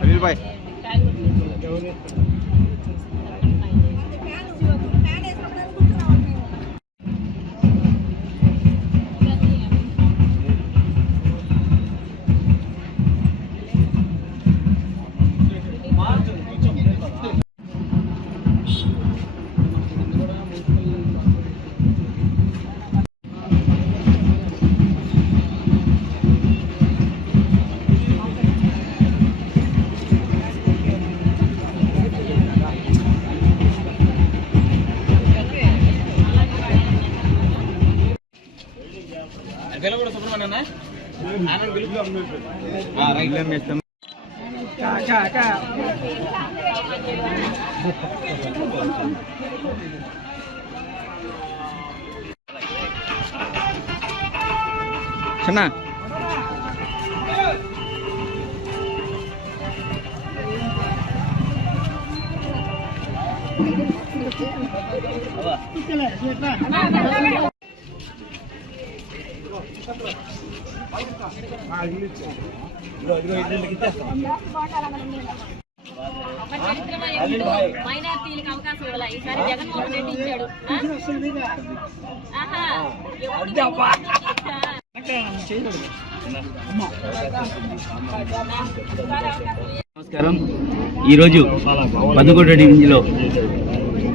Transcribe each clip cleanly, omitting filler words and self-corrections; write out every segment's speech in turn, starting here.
अनिल भाई चना మైనార్టీలకు అవకాశం ఇవ్వాలి. ఈసారి జగన్మోహన్ రెడ్డి ఇచ్చాడు. నమస్కారం. ఈరోజు పదకొండు డివిజన్లో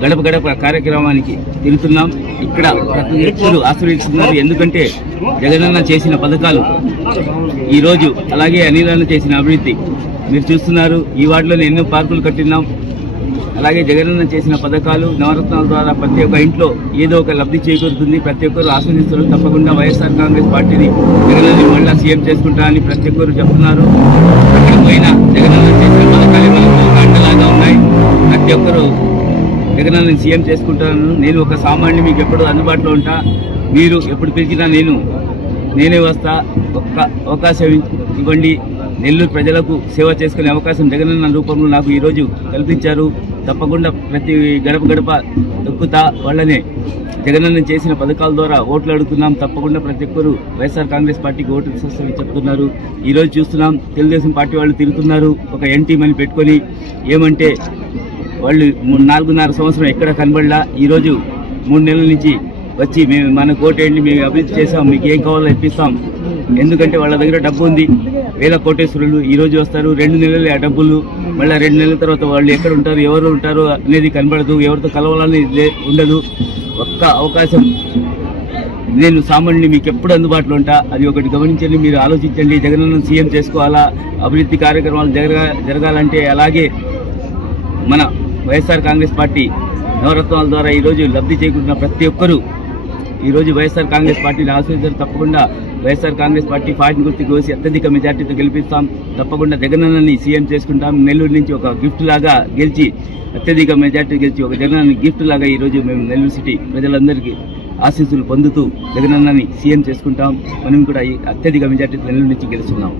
గడప గడప కార్యక్రమానికి తిరుగుతున్నాం. ఇక్కడ ప్రతి వ్యక్తులు ఆశ్రయిస్తున్నారు. ఎందుకంటే జగనన్న చేసిన పథకాలు ఈరోజు అలాగే అనిలన్న చేసిన అభివృద్ధి మీరు చూస్తున్నారు. ఈ వార్డులోనే ఎన్నో పార్కులు కట్టినాం. అలాగే జగనన్న చేసిన పథకాలు నవరత్నాల ద్వారా ప్రతి ఒక్క ఇంట్లో ఏదో ఒక లబ్ధి చేకూరుతుంది. ప్రతి ఒక్కరు ఆస్వాదిస్తున్నారు. తప్పకుండా వైఎస్ఆర్ కాంగ్రెస్ పార్టీని జగనన్న మళ్ళా సీఎం చేసుకుంటారని ప్రతి ఒక్కరు చెప్తున్నారు. అక్కడ పోయినా జగనన్న చేసిన పథకాలు మనకు అండలాగా ఉన్నాయి. ప్రతి ఒక్కరు జగనన్న సీఎం చేసుకుంటాను. నేను ఒక సామాన్యుని, మీకు ఎప్పుడు అందుబాటులో ఉంటా. మీరు ఎప్పుడు పిలిచినా నేనే వస్తా. ఒక్క అవకాశం ఇవ్వండి. నెల్లూరు ప్రజలకు సేవ చేసుకునే అవకాశం జగనన్న రూపంలో నాకు ఈరోజు కల్పించారు. తప్పకుండా ప్రతి గడప గడప దొక్కుతా వాళ్ళనే జగనన్న చేసిన పథకాల ద్వారా ఓట్లు అడుగుతున్నాం. తప్పకుండా ప్రతి ఒక్కరు వైఎస్ఆర్ కాంగ్రెస్ పార్టీకి ఓటు వేస్తామని చెప్తున్నారు. ఈరోజు చూస్తున్నాం తెలుగుదేశం పార్టీ వాళ్ళు తిరుగుతున్నారు ఒక ఎన్టీఎం అని పెట్టుకొని. ఏమంటే వాళ్ళు 4.5 సంవత్సరం ఎక్కడ కనబడలా. ఈరోజు 3 నెలల నుంచి వచ్చి మేము మన కోటేయండి, మేము అభివృద్ధి చేస్తాం, మీకు ఏం కావాలో ఇప్పిస్తాం. ఎందుకంటే వాళ్ళ దగ్గర డబ్బు ఉంది. వేల కోటేశ్వరులు ఈరోజు వస్తారు. 2 నెలలు ఆ డబ్బులు మళ్ళీ 2 నెలల తర్వాత వాళ్ళు ఎక్కడ ఉంటారు, ఎవరు ఉంటారు అనేది కనబడదు. ఎవరితో కలవాలని ఉండదు. ఒక్క అవకాశం, నేను సామాన్యుని, మీకు ఎప్పుడు అందుబాటులో ఉంటా. అది ఒకటి గమనించండి, మీరు ఆలోచించండి. జగనన్న సీఎం చేసుకోవాలా, అభివృద్ధి కార్యక్రమాలు జరగాలంటే అలాగే మన వైఎస్ఆర్ కాంగ్రెస్ పార్టీ నవరత్నాల ద్వారా ఈరోజు లబ్ధి చేకూరుతున్న ప్రతి ఒక్కరూ ఈరోజు వైఎస్ఆర్ కాంగ్రెస్ పార్టీని ఆశీర్వదించారు. తప్పకుండా వైఎస్ఆర్ కాంగ్రెస్ పార్టీ 40 గుర్తు కోసి అత్యధిక మెజార్టీతో గెలిపిస్తాం. తప్పకుండా జగనన్నని సీఎం చేసుకుంటాం. నెల్లూరు నుంచి ఒక గిఫ్ట్ లాగా గెలిచి అత్యధిక మెజార్టీ గెలిచి ఒక జగనన్న గిఫ్ట్ లాగా ఈరోజు మేము నెల్లూరు సిటీ ప్రజలందరికీ ఆశీస్సులు పొందుతూ జగనన్నని సీఎం చేసుకుంటాం. మనం కూడా అత్యధిక మెజార్టీతో నెల్లూరు నుంచి గెలుస్తున్నాం.